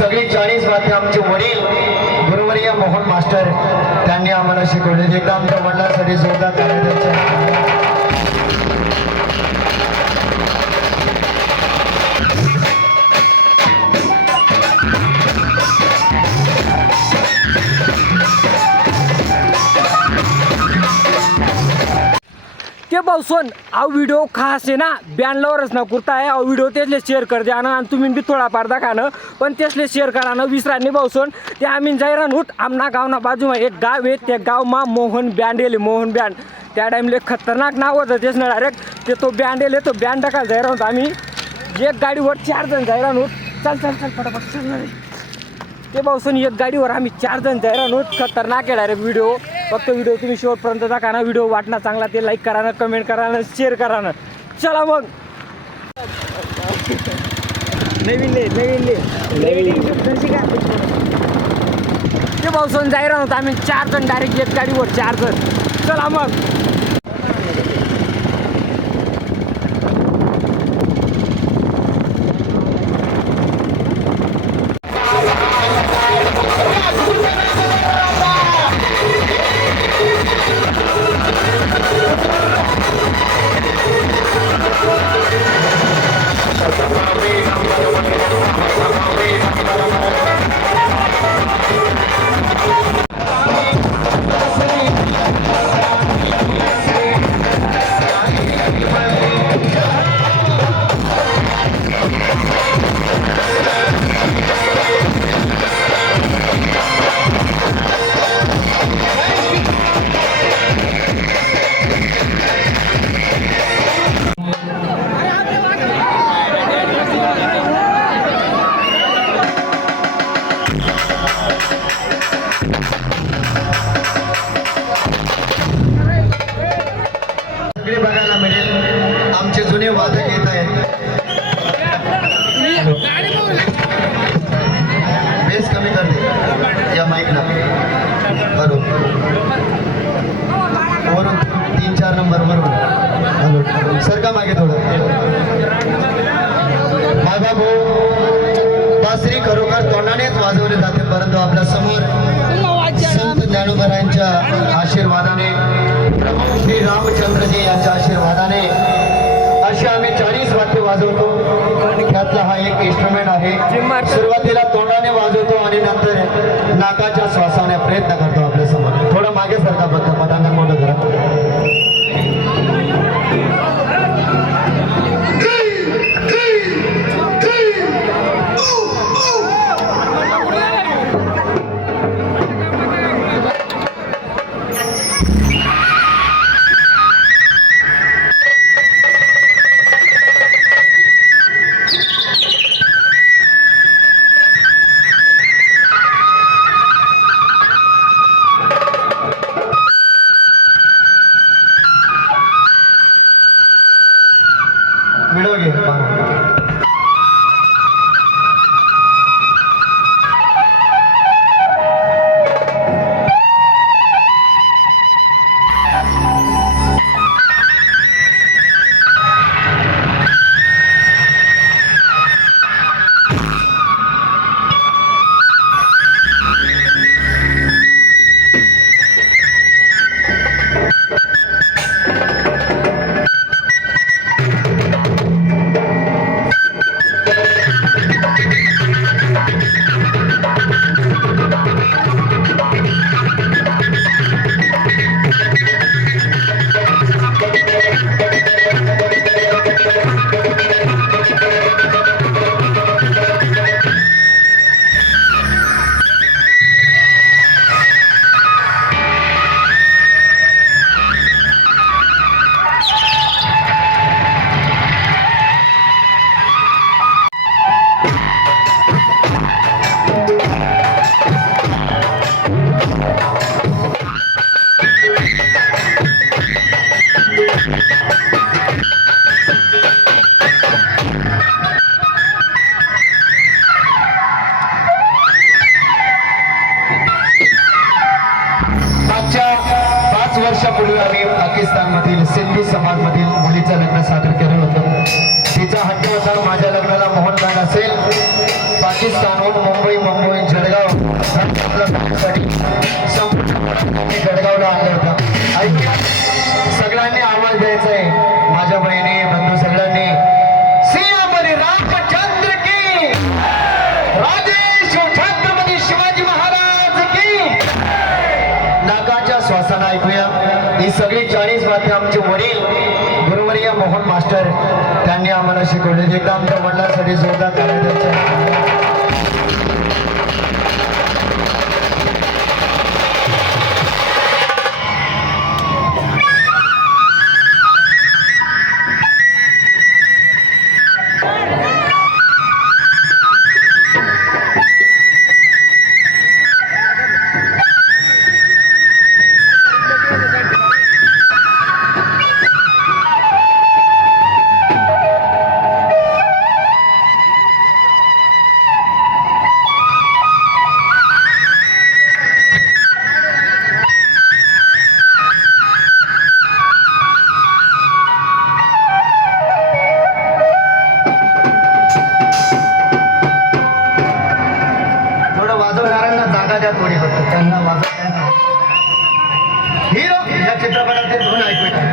सगळी 40 वाद्य आमचे वडील गुरुवर्य मोहन मास्टर त्यांनी आम्हाला शिकवले. एकदा आमच्या वडिलांसाठी जोरदार ताली द्यायची. के भाऊ सोन आ वीडियो खास आहे ना बँडलावरच ना कुर्ता आहे. वीडियो तेचले शेअर कर द्या ना आणि तुम्ही बी थोडाफार दाखवा पण तेचले शेअर करा ना विसरांनी भाऊ सोन ते आम्ही जायरान होत आमना गावना बाजूमा एक गाव आहे त्या गावमा मोहन बँड येले मोहन बँड त्या टाइमले खतरनाक नाव होतं तेच ना डायरेक्ट ते तो बँड येले तो बँड टाकायला जायरा होत आम्ही एक गाडीवर 4 जण जायरान होत. चल चल चल फटाफट चल ना ते भाऊ सोन एक गाडीवर आम्ही 4 जण जायरान होत. खतरनाक आहे डायरेक्ट व्हिडिओ. फक्त व्हिडिओ तुम्ही शेवटपर्यंत दाखवा ना. व्हिडिओ वाटणार चांगला ते लाईक करा ना कमेंट करा ना शेअर करा ना. चला मग नवीन ते भाऊ सोन जायरा होत आम्ही 4 जण डायरेक्ट एक गाडीवर 4 जण. चला मग बघायला मिळेल आमचे जुने वादक येत आहेत. बेस कमी कर दे या माईकला बरोबर वरून 3-4 नंबर बरोबर सर का मागे थोडं माझा भाऊ बासरी खरोखर तोंडानेच वाजवले जाते परंतु आपल्या समोर संत ज्ञानोबरायांच्या आशीर्वादाने प्रभू श्री रामचंद्रजी यांच्या आशीर्वादाने असे आम्ही 40 वाद्य वाजवतो. त्यातला हा एक इन्स्ट्रुमेंट आहे. सुरुवातीला तोंडाने वाजवतो आणि नंतर नाकाच्या श्वासाने प्रयत्न करतो. आपल्या समोर थोडं मागे सरका बघा पटांगण मोठं करा. वर्षापूर्वी आम्ही पाकिस्तानमधील सिंधी समाजमधील मुलीचं लग्न सादर केलं होतं. तिचा हट्ट होता माझ्या लग्नाला मोहनबाग असेल. पाकिस्तानहून मुंबई जळगाव साठी जळगावला आणलं होतं. ऐकूया, सगळ्यांनी आवाज द्यायचा आहे. माझ्या बहिणी बंधू सगळ्यांनी सियावरी रामचंद्र की, राजेश छत्रपती शिवाजी महाराज की. नाकाच्या श्वासानं ऐकूया. ही सगळी 40 वाद्य आमचे वडील गुरुवर्य मोहन मास्टर त्यांनी आम्हाला शिकवले. एकदा आमच्या वडिलांसाठी जोरदार ताली द्यायच्या. वाजवणाऱ्यांना जागा द्या थोडी, फक्त त्यांना वाजवताना हिरो या चित्रपटाचे धून ऐकूया.